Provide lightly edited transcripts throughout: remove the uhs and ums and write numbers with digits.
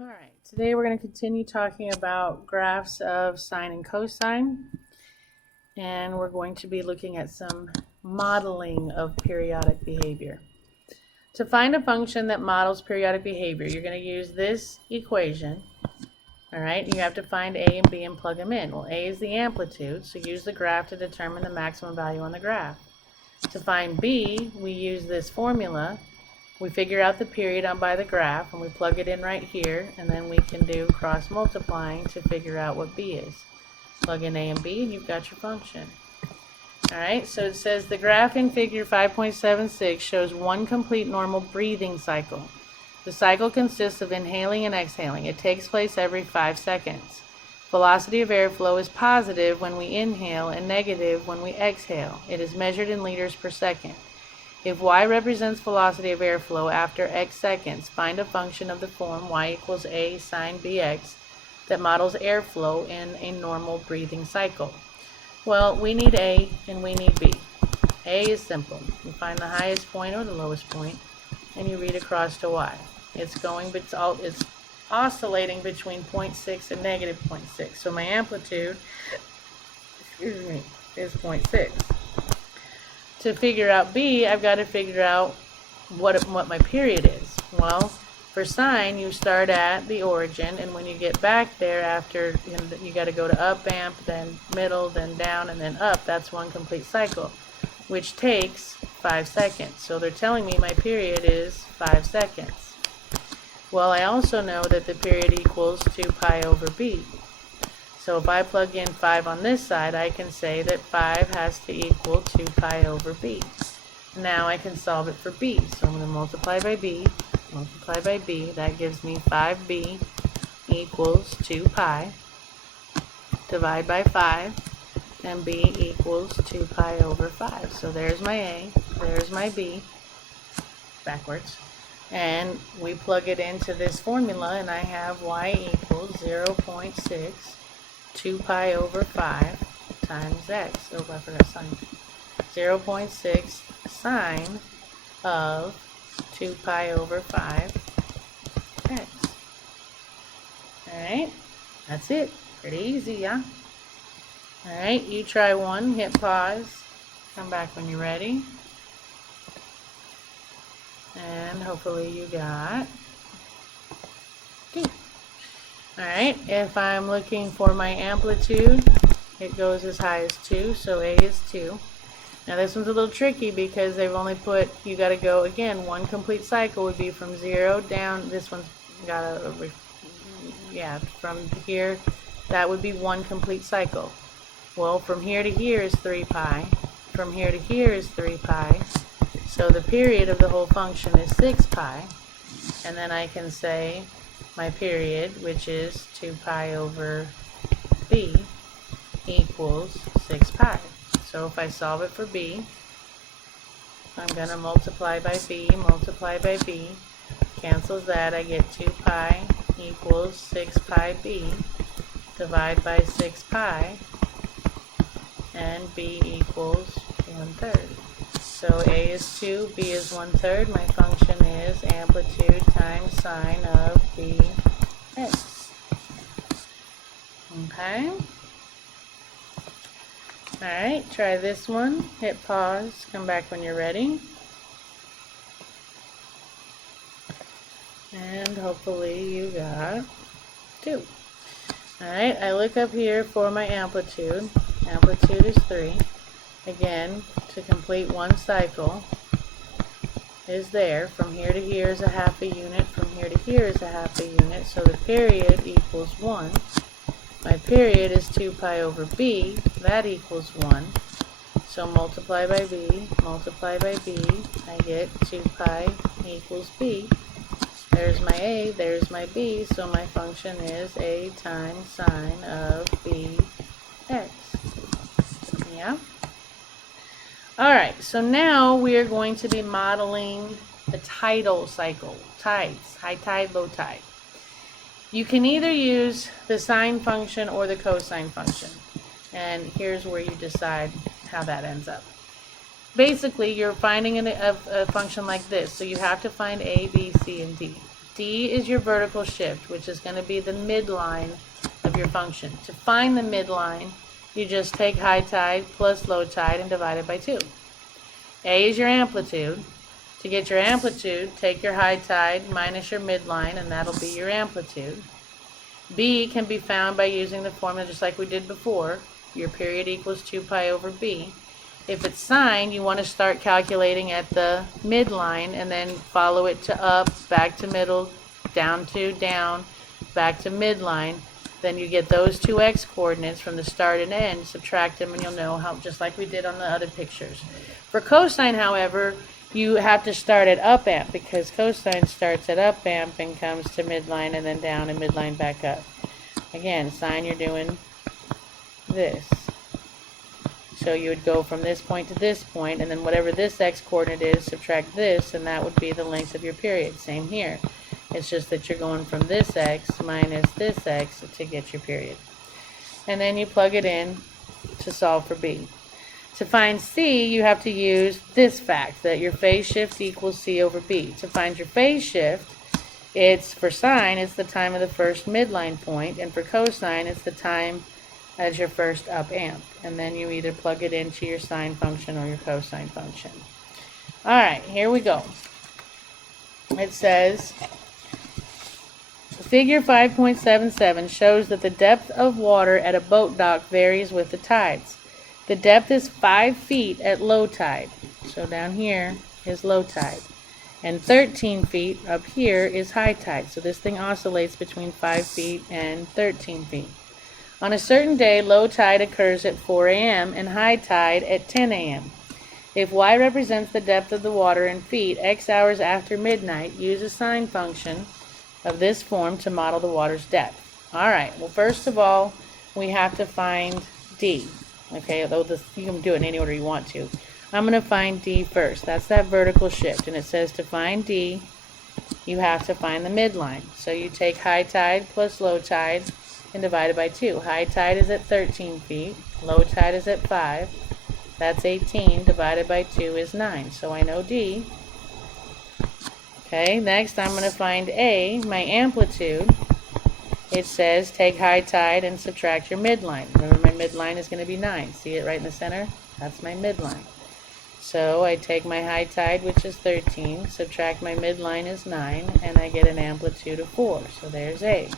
All right, today we're going to continue talking about graphs of sine and cosine, and we're going to be looking at some modeling of periodic behavior. To find a function that models periodic behavior, you're going to use this equation. All right, you have to find a and b and plug them in. Well, a is the amplitude, so use the graph to determine the maximum value on the graph. To find b, we use this formula. We figure out the period on by the graph, and we plug it in right here, and then we can do cross multiplying to figure out what b is. Plug in a and b, and you've got your function. Alright, so it says the graph in figure 5.76 shows one complete normal breathing cycle. The cycle consists of inhaling and exhaling. It takes place every 5 seconds. Velocity of airflow is positive when we inhale and negative when we exhale. It is measured in liters per second. If y represents velocity of airflow after x seconds, find a function of the form y equals a sine bx that models airflow in a normal breathing cycle. Well, we need a and we need b. A is simple. You find the highest point or the lowest point, and you read across to y. It's oscillating between 0.6 and negative 0.6. So my amplitude, is 0.6. To figure out b, I've got to figure out what my period is. Well, for sine, you start at the origin, and when you get back there after, you got to go to up amp, then middle, then down, and then up. That's one complete cycle, which takes 5 seconds. So they're telling me my period is 5 seconds. Well, I also know that the period equals 2 pi over b. So if I plug in 5 on this side, I can say that 5 has to equal 2 pi over b. Now I can solve it for b. So I'm going to multiply by b. That gives me 5b equals 2 pi. Divide by 5, and b equals 2 pi over 5. So there's my a, there's my b, backwards. And we plug it into this formula, and I have y equals 0.6 2 pi over 5 times x. Oh, I forgot sine. 0.6 sine of 2 pi over 5 x. Alright, that's it. Pretty easy, yeah? Alright, you try one, hit pause, come back when you're ready. And hopefully you got 2. Alright, if I'm looking for my amplitude, it goes as high as 2, so A is 2. Now this one's a little tricky because they've only put, you got to go, again, one complete cycle would be from 0 down, this one's got a, from here, that would be one complete cycle. Well, from here to here is 3 pi, from here to here is 3 pi, so the period of the whole function is 6 pi, and then I can say my period, which is 2 pi over b, equals 6 pi. So if I solve it for b, I'm going to multiply by b, cancels that, I get 2 pi equals 6 pi b, divide by 6 pi, and b equals 1/3. So a is 2, b is 1/3. My function is amplitude times sine of bx. Okay? Alright, try this one. Hit pause. Come back when you're ready. And hopefully you got 2. Alright, I look up here for my amplitude. Amplitude is 3. Again, to complete one cycle is there. From here to here is a half a unit. From here to here is a half a unit. So the period equals 1. My period is 2 pi over b. That equals 1. So multiply by b. I get 2 pi equals b. There's my a, there's my b. So my function is a times sine of bx. Yeah? Alright, so now we are going to be modeling the tidal cycle. Tides, high tide, low tide. You can either use the sine function or the cosine function. And here's where you decide how that ends up. Basically, you're finding a function like this. So you have to find a, b, c, and d. D is your vertical shift, which is going to be the midline of your function. To find the midline, you just take high tide plus low tide and divide it by 2. A is your amplitude. To get your amplitude, take your high tide minus your midline, and that'll be your amplitude. B can be found by using the formula just like we did before. Your period equals 2 pi over B. If it's sine, you want to start calculating at the midline and then follow it to up, back to middle, down to down, back to midline. Then you get those two x coordinates from the start and end, subtract them, and you'll know how, just like we did on the other pictures. For cosine, however, you have to start at up amp, because cosine starts at up amp and comes to midline and then down and midline back up. Again, sine, you're doing this. So you would go from this point to this point, and then whatever this x coordinate is, subtract this, and that would be the length of your period. Same here. It's just that you're going from this x minus this x to get your period. And then you plug it in to solve for B. To find C, you have to use this fact, that your phase shift equals C over B. To find your phase shift, it's for sine, it's the time of the first midline point, and for cosine, it's the time as your first up amp. And then you either plug it into your sine function or your cosine function. Alright, here we go. It says, figure 5.77 shows that the depth of water at a boat dock varies with the tides. The depth is 5 feet at low tide. So down here is low tide. And 13 feet up here is high tide. So this thing oscillates between 5 feet and 13 feet. On a certain day, low tide occurs at 4 a.m. and high tide at 10 a.m. If y represents the depth of the water in feet x hours after midnight, use a sine function of this form to model the water's depth. Alright, well first of all, we have to find D. Okay, although you can do it in any order you want to. I'm going to find D first. That's that vertical shift, and it says to find D, you have to find the midline. So you take high tide plus low tide and divide it by 2. High tide is at 13 feet, low tide is at 5. That's 18 divided by 2 is 9. So I know D. Okay, next I'm going to find A, my amplitude. It says take high tide and subtract your midline. Remember, my midline is going to be 9. See it right in the center? That's my midline. So I take my high tide, which is 13, subtract my midline is 9, and I get an amplitude of 4. So there's A.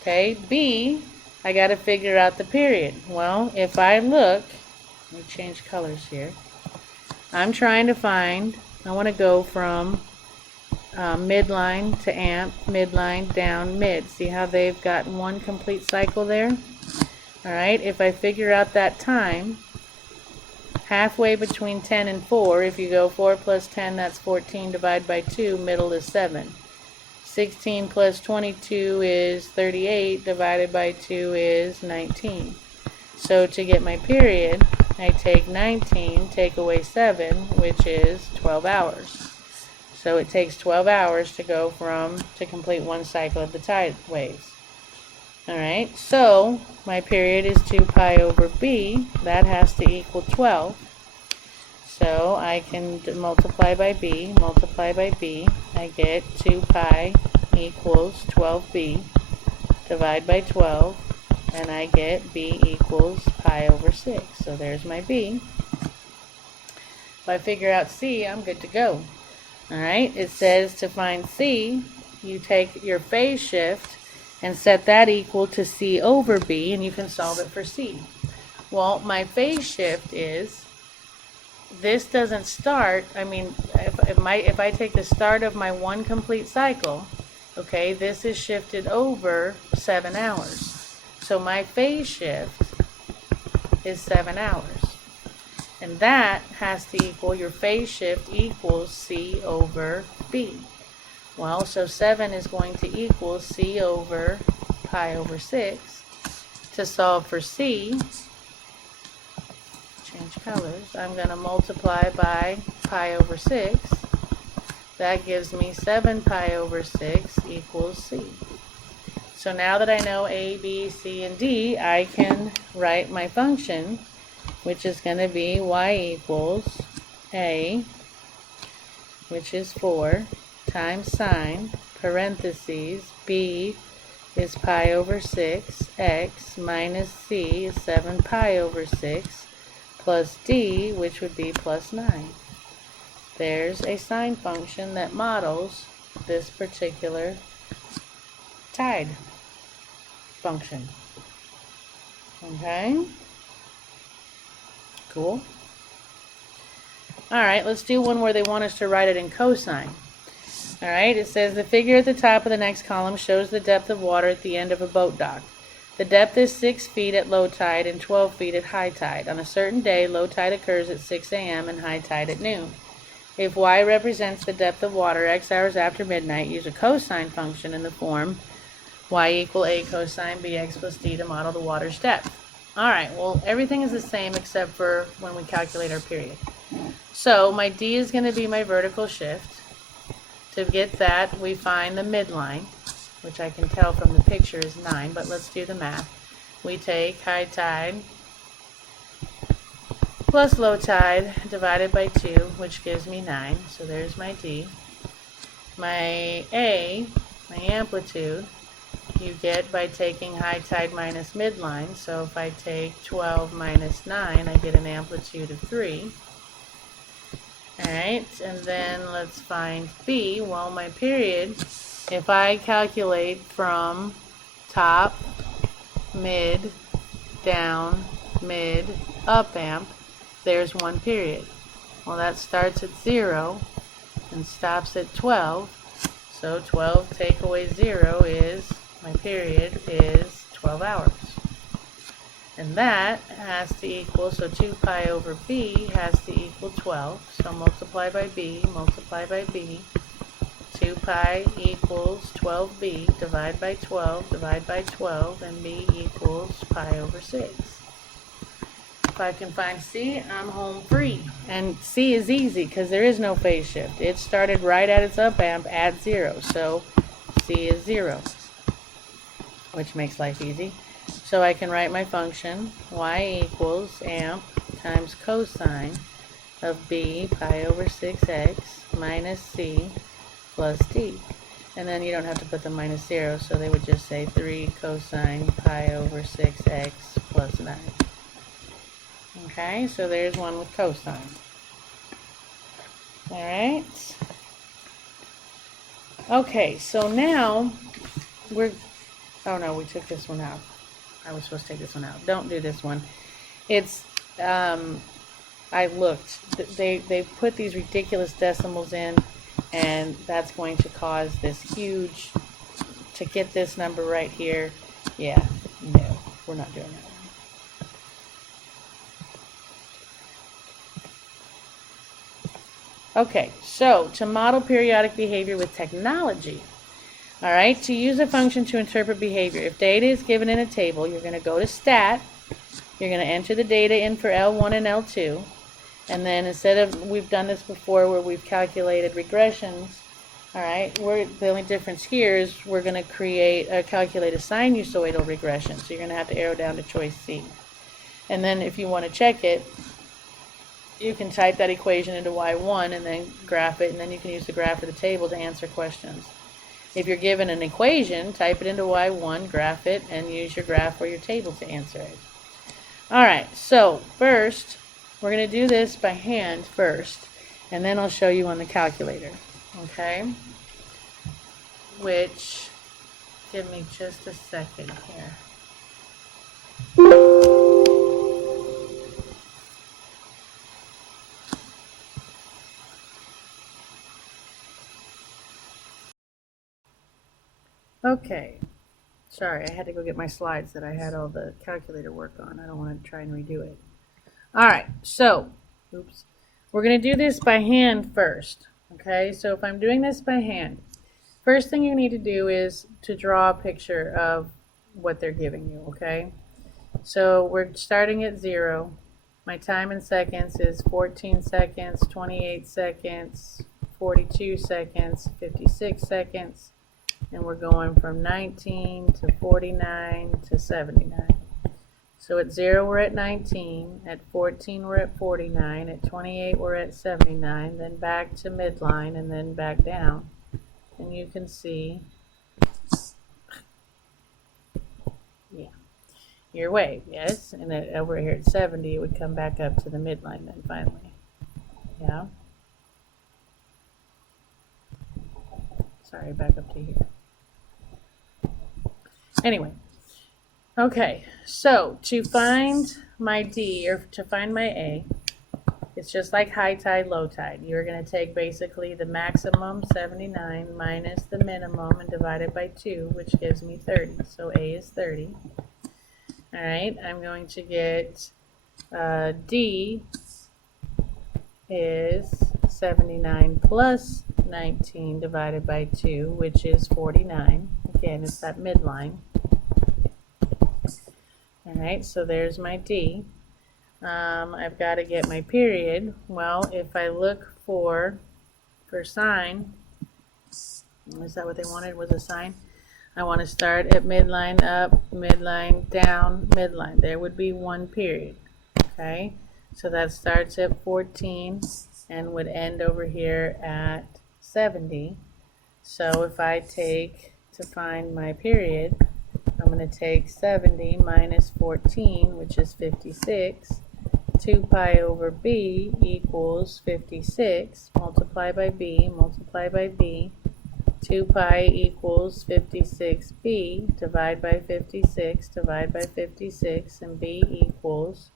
Okay, B, I got to figure out the period. Well, if I look, let me change colors here. I'm trying to find, I want to go from midline to amp, midline, down, mid. See how they've got one complete cycle there? Alright, if I figure out that time, halfway between 10 and 4, if you go 4 plus 10, that's 14, divide by 2, middle is 7. 16 plus 22 is 38, divided by 2 is 19. So to get my period, I take 19, take away 7, which is 12 hours. So it takes 12 hours to go to complete one cycle of the tide waves. Alright, so my period is 2 pi over B. That has to equal 12. So I can multiply by B, I get 2 pi equals 12B, divide by 12, and I get B equals pi over 6. So there's my B. If I figure out C, I'm good to go. Alright, it says to find C, you take your phase shift and set that equal to C over B, and you can solve it for C. Well, my phase shift is, this doesn't start, I mean, if I take the start of my one complete cycle, okay, this is shifted over 7 hours. So my phase shift is 7 hours. And that has to equal, your phase shift equals C over B. Well, so 7 is going to equal C over pi over 6. To solve for C, change colors, I'm going to multiply by pi over 6. That gives me 7 pi over 6 equals C. So now that I know A, B, C, and D, I can write my function, which is going to be y equals A, which is 4, times sine parentheses, b is pi over 6, x minus c is 7 pi over 6, plus d, which would be plus 9. There's a sine function that models this particular tide function. Okay? Cool. Alright, let's do one where they want us to write it in cosine. Alright, it says the figure at the top of the next column shows the depth of water at the end of a boat dock. The depth is 6 feet at low tide and 12 feet at high tide. On a certain day, low tide occurs at 6 a.m. and high tide at noon. If y represents the depth of water x hours after midnight, use a cosine function in the form y equal a cosine bx plus d to model the water's depth. Alright, well, everything is the same except for when we calculate our period. So my d is going to be my vertical shift. To get that, we find the midline, which I can tell from the picture is 9, but let's do the math. We take high tide plus low tide divided by 2, which gives me 9. So there's my d. My a, my amplitude, you get by taking high tide minus midline. So if I take 12 minus 9, I get an amplitude of 3. Alright, and then let's find b. Well, my period, if I calculate from top, mid, down, mid, up amp, there's one period. Well, that starts at 0 and stops at 12. So 12 take away 0 is, my period is 12 hours. And that has to equal, so 2 pi over b has to equal 12. So multiply by b, multiply by b. 2 pi equals 12b, divide by 12, divide by 12, and b equals pi over 6. If I can find c, I'm home free. And c is easy because there is no phase shift. It started right at its up amp at 0. So c is 0, which makes life easy. So I can write my function, y equals amp times cosine of b pi over 6x minus c plus d. And then you don't have to put the minus 0, so they would just say 3 cosine pi over 6x plus 9. Okay, so there's one with cosine. Alright. Okay, so now we're... Oh no, we took this one out. I was supposed to take this one out. Don't do this one. It's, I looked. They put these ridiculous decimals in, and that's going to cause this huge, to get this number right here. Yeah, no, we're not doing that. Okay, so to model periodic behavior with technology. All right, to use a function to interpret behavior. If data is given in a table, you're going to go to stat. You're going to enter the data in for L1 and L2. And then instead of, we've done this before where we've calculated regressions. All right, the only difference here is we're going to calculate a sinusoidal regression. So you're going to have to arrow down to choice C. And then if you want to check it, you can type that equation into Y1 and then graph it. And then you can use the graph of the table to answer questions. If you're given an equation, type it into Y1, graph it, and use your graph or your table to answer it. Alright, so first, we're going to do this by hand first, and then I'll show you on the calculator. Okay? Which, give me just a second here. Okay, sorry, I had to go get my slides that I had all the calculator work on. I don't want to try and redo it. Alright, so, oops, we're going to do this by hand first. Okay, so if I'm doing this by hand, first thing you need to do is to draw a picture of what they're giving you, okay? So we're starting at 0. My time in seconds is 14 seconds, 28 seconds, 42 seconds, 56 seconds. And we're going from 19 to 49 to 79. So at 0 we're at 19, at 14 we're at 49, at 28 we're at 79, then back to midline and then back down. and you can see, yeah, your wave, yes, and then over here at 70, it would come back up to the midline then finally, yeah. Sorry, back up to here. Anyway, okay, so to find my D, or to find my A, it's just like high tide, low tide. You're going to take basically the maximum, 79, minus the minimum and divide it by 2, which gives me 30. So A is 30. All right, I'm going to get D is 79 plus 19 divided by 2, which is 49. Again, it's that midline. All right, so there's my D. I've got to get my period. Well, if I look for sine, is that what they wanted, was a sine? I want to start at midline up, midline down, midline. There would be one period, okay? So that starts at 14 and would end over here at 70. So if I take, to find my period, I'm going to take 70 minus 14, which is 56. 2 pi over b equals 56, multiply by b, 2 pi equals 56b, divide by 56, and b equals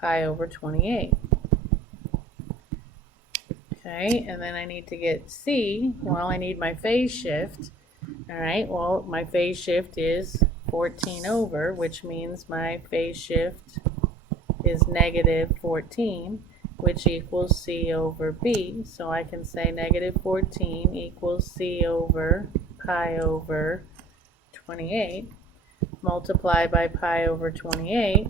pi over 28. Okay, and then I need to get c. Well, I need my phase shift. All right, well, my phase shift is 14 over, which means my phase shift is negative 14, which equals c over b. So I can say negative 14 equals c over pi over 28. Multiply by pi over 28.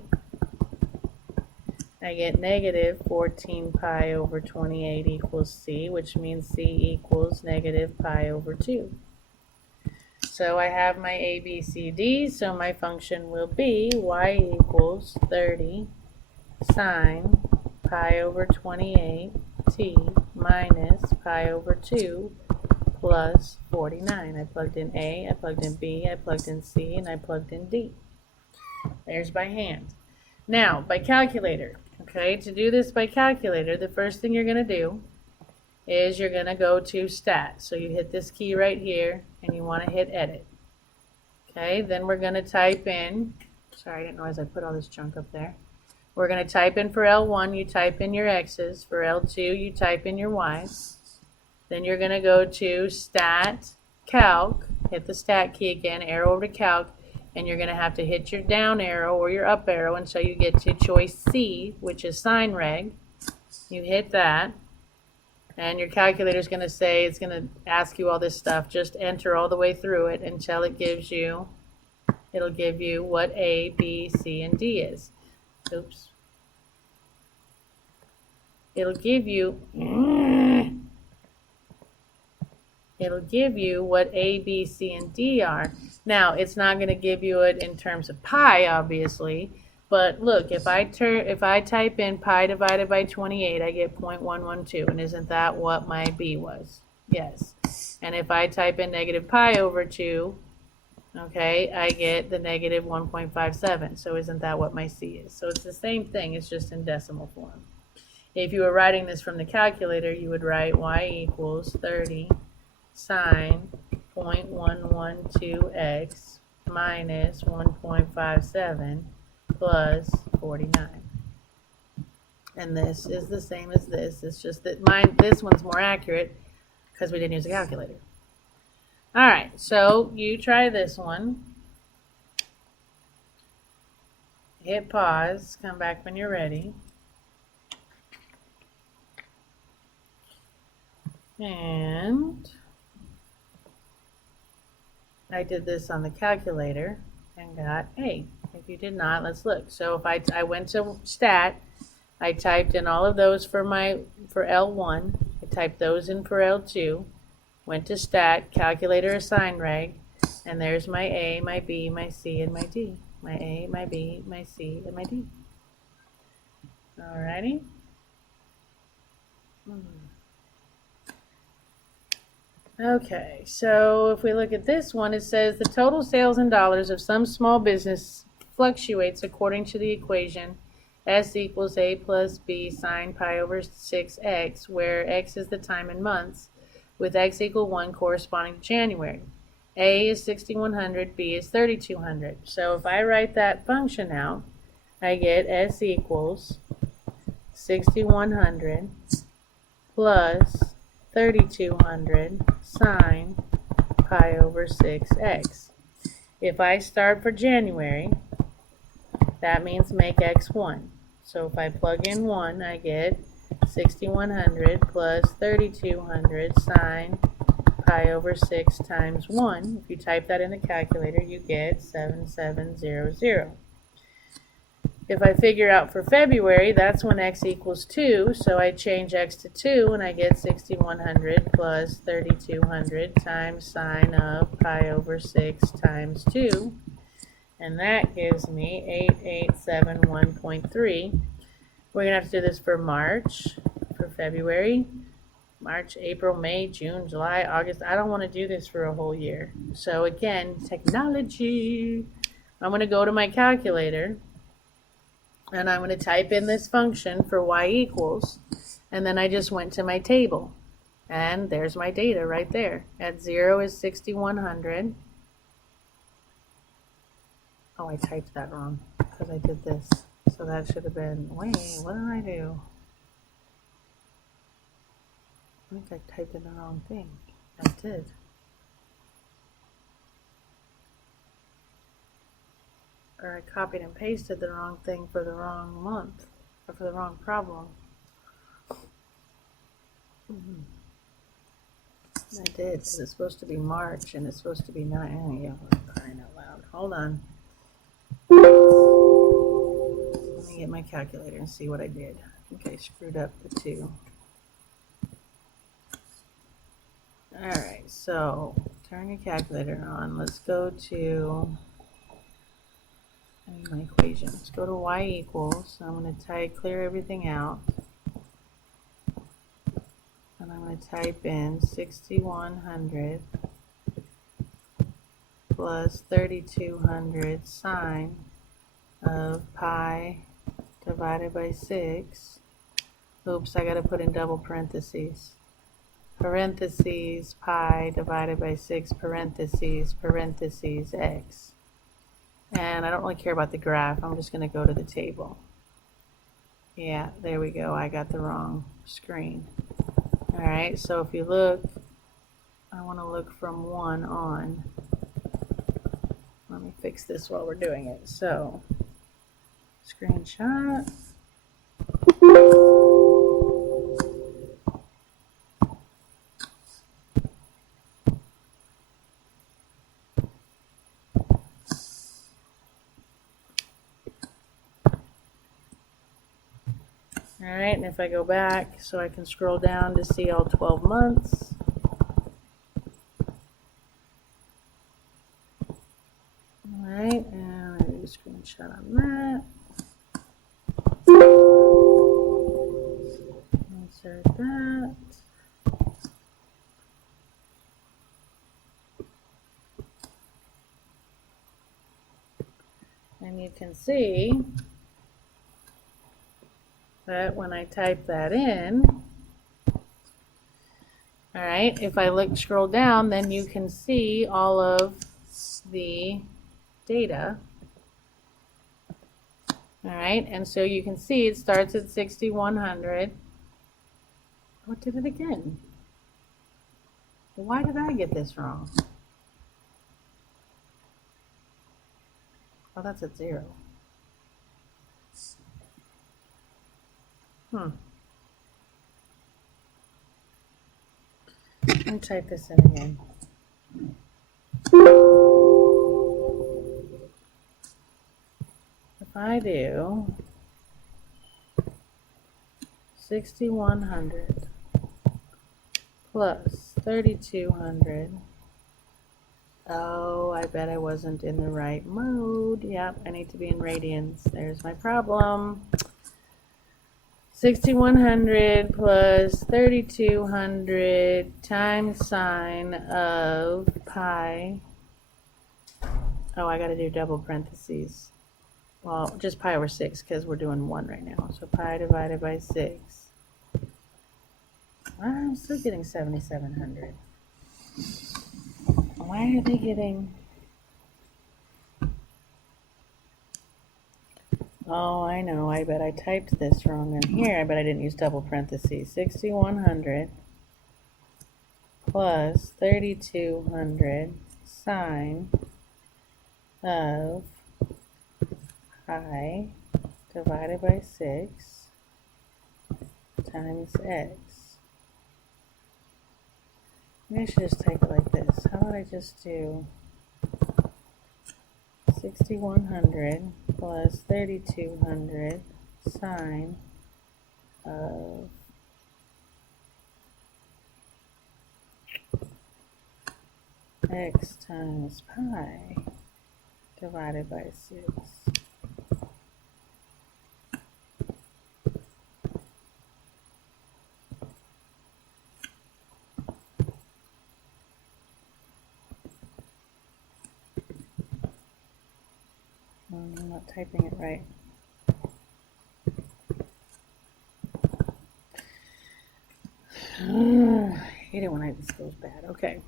I get negative 14 pi over 28 equals c, which means c equals negative pi over 2. So I have my a, b, c, d, so my function will be y equals 30 sine pi over 28 t minus pi over 2 plus 49. I plugged in A, I plugged in B, I plugged in C, and I plugged in D. There's by hand. Now, by calculator. Okay, to do this by calculator, the first thing you're going to do is you're going to go to stat. So you hit this key right here, and you want to hit edit. Okay, then we're going to type in, sorry, I didn't realize I put all this junk up there. We're going to type in for L1, you type in your X's. For L2, you type in your Y's. Then you're going to go to Stat, Calc, hit the Stat key again, arrow over to Calc, and you're going to have to hit your down arrow or your up arrow until you get to choice C, which is Sine Reg. You hit that, and your calculator is going to say, it's going to ask you all this stuff. Just enter all the way through it until it gives you, it'll give you what A, B, C, and D is. Oops. It'll give you what A, B, C, and D are. Now, it's not going to give you it in terms of pi, obviously, but look, if I type in pi divided by 28, I get 0.112, and isn't that what my B was? Yes. And if I type in negative pi over 2, okay, I get the negative 1.57. So isn't that what my C is? So it's the same thing, it's just in decimal form. If you were writing this from the calculator, you would write y equals 30 sine 0.112x minus 1.57 plus 49. And this is the same as this. It's just that this one's more accurate because we didn't use a calculator. All right, so you try this one. Hit pause, come back when you're ready. And I did this on the calculator and got A. If you did not, let's look. So if I went to stat, I typed in all of those for L1. I typed those in for L2. Went to stat, calculator a sine reg, and there's my A, my B, my C, and my D. My A, my B, my C, and my D. Alrighty. Okay, so if we look at this one, it says the total sales in dollars of some small business fluctuates according to the equation S equals A plus B sine pi over 6x, where x is the time in months, with x equal 1 corresponding to January. A is 6,100, B is 3,200. So if I write that function out, I get S equals 6,100 plus 3,200 sine pi over 6x. If I start for January, that means make x 1. So if I plug in 1, I get 6,100 plus 3,200 sine pi over 6 times 1. If you type that in the calculator, you get 7700. If I figure out for February, that's when x equals 2, so I change x to 2, and I get 6,100 plus 3,200 times sine of pi over 6 times 2, and that gives me 8871.3. We're going to have to do this for March, for February, March, April, May, June, July, August. I don't want to do this for a whole year. So again, technology. I'm going to go to my calculator, and I'm going to type in this function for y equals, and then I just went to my table, and there's my data right there. At 0 is 6,100. Oh, I typed that wrong because I did this. So that should have been, wait, what did I do? I think I typed in the wrong thing. I did. Or I copied and pasted the wrong thing for the wrong month, or for the wrong problem. I did, because it's supposed to be March, and it's supposed to be 9. Yeah, crying out loud. Hold on. Let me get my calculator and see what I did. I think I screwed up the 2. Alright, so turn your calculator on. Let's go to my equation. Let's go to y equals. I'm going to clear everything out. And I'm going to type in 6,100 plus 3,200 sine of pi divided by 6. Oops, I got to put in double parentheses. Parentheses pi divided by 6 parentheses x. And I don't really care about the graph. I'm just going to go to the table. Yeah, there we go. I got the wrong screen. Alright, so if you look, I want to look from 1 on. Let me fix this while we're doing it. So, screenshot. Alright, and if I go back so I can scroll down to see all 12 months. Alright, and I'll do a screenshot on that. Insert that. And you can see that when I type that in, alright, if I scroll down, then you can see all of the data. Alright, and so you can see it starts at 6,100. What did it again? Why did I get this wrong? Oh, that's at 0. Let me type this in again. If I do 6,100 plus 3,200. Oh, I bet I wasn't in the right mode. Yep, I need to be in radians. There's my problem. 6100 plus 3200 times sine of pi. Oh, I got to do double parentheses. Well, just pi over 6 because we're doing 1 right now. So pi divided by 6. I'm still getting 7700. Why are they getting... Oh, I know. I bet I typed this wrong in here. I bet I didn't use double parentheses. 6100 plus 3200 sine of pi divided by 6 times x. Maybe I should just type it like this. How about I just do 6100 plus 3200 sine of x times pi divided by 6. I'm not typing it right. I hate it when this goes bad. Okay.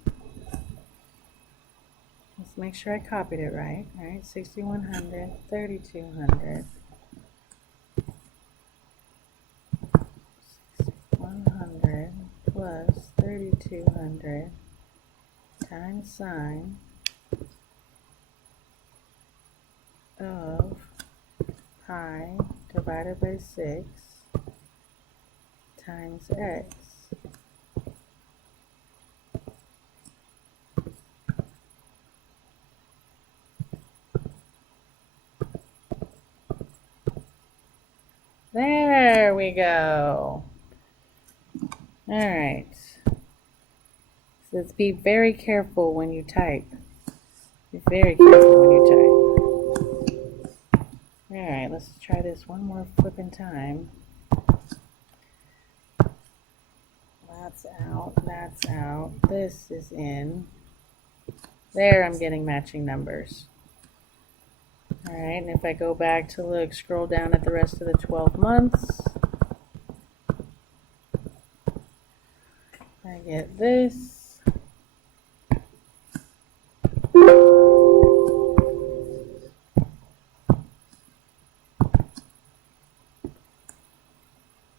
Let's make sure I copied it right. All right, 6100, 3200. 6100 plus 3200 times sine of pi divided by 6 times x. There we go. All right. So let's be very careful when you type. Be very careful when you type. All right, let's try this one more flipping time. That's out, that's out. This is in. There, I'm getting matching numbers. All right, and if I go back to look, scroll down at the rest of the 12 months, I get this.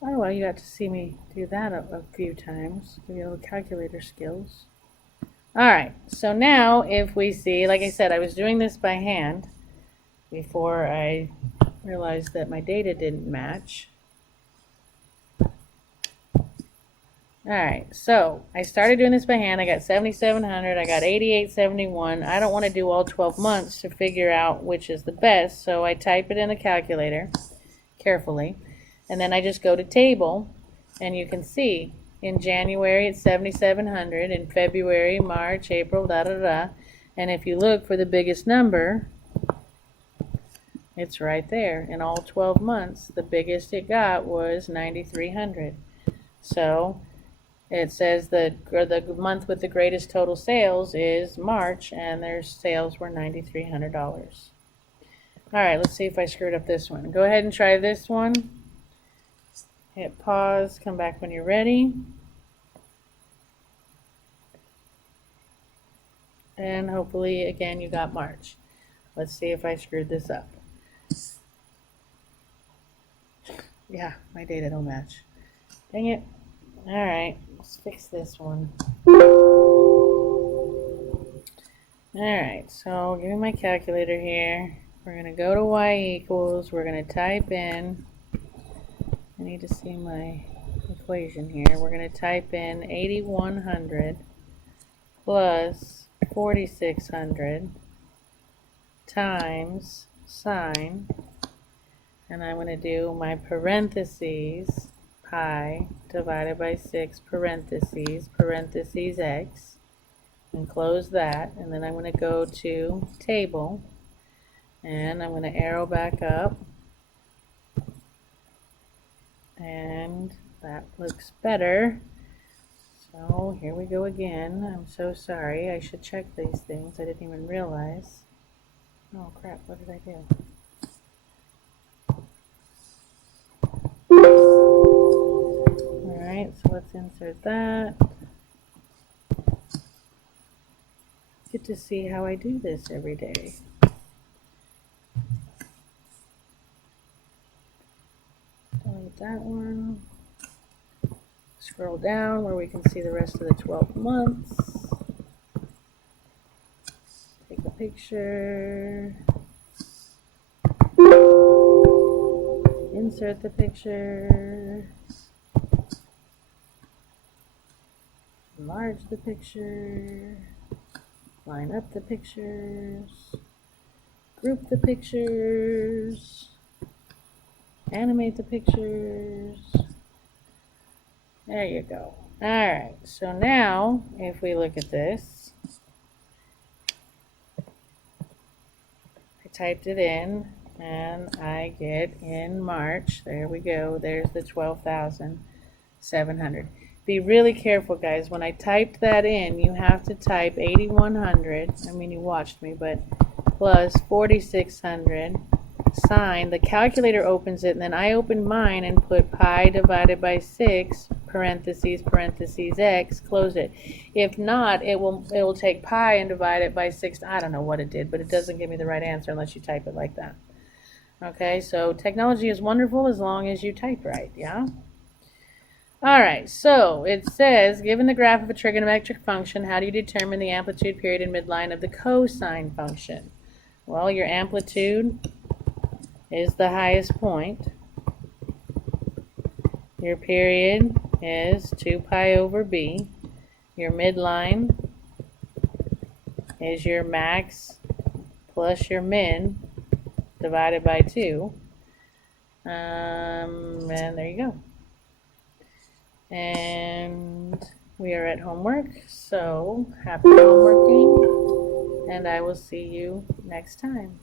Oh, well, you got to see me do that a few times. Give you a little calculator skills. All right, so now if we see, like I said, I was doing this by hand before I realized that my data didn't match. Alright, so I started doing this by hand. I got 7,700, I got 8,871. I don't want to do all 12 months to figure out which is the best, so I type it in the calculator carefully, and then I just go to table, and you can see in January it's 7,700, in February, March, April, and if you look for the biggest number, it's right there. In all 12 months, the biggest it got was 9,300. So it says that the month with the greatest total sales is March, and their sales were $9,300. All right, let's see if I screwed up this one. Go ahead and try this one. Hit pause, come back when you're ready. And hopefully, again, you got March. Let's see if I screwed this up. Yeah, my data don't match. Dang it. Alright, let's fix this one. Alright, so give me my calculator here. We're going to go to y equals. We're going to type in. I need to see my equation here. We're going to type in 8,100 plus 4,600 times sine. And I'm going to do my parentheses, pi divided by 6 parentheses x, and close that. And then I'm going to go to table, and I'm going to arrow back up. And that looks better. So here we go again. I'm so sorry. I should check these things. I didn't even realize. Oh crap, what did I do? Alright, so let's insert that. Get to see how I do this every day. Delete that one. Scroll down where we can see the rest of the 12 months. Take a picture. Insert the picture. Enlarge the picture. Line up the pictures. Group the pictures. Animate the pictures. There you go. Alright, so now if we look at this, I typed it in and I get in March, there we go, there's the 12,700. Be really careful, guys. When I typed that in, you have to type 8,100, I mean you watched me, but plus 4,600 sine. The calculator opens it, and then I opened mine and put pi divided by 6 parentheses parentheses x, close it. If not, it will take pi and divide it by 6. I don't know what it did, but it doesn't give me the right answer unless you type it like that. Okay, so technology is wonderful as long as you type right, yeah? Alright, so it says, given the graph of a trigonometric function, how do you determine the amplitude, period, and midline of the cosine function? Well, your amplitude is the highest point. Your period is 2 pi over b. Your midline is your max plus your min divided by 2. And there you go. And we are at homework, so happy homeworking, and I will see you next time.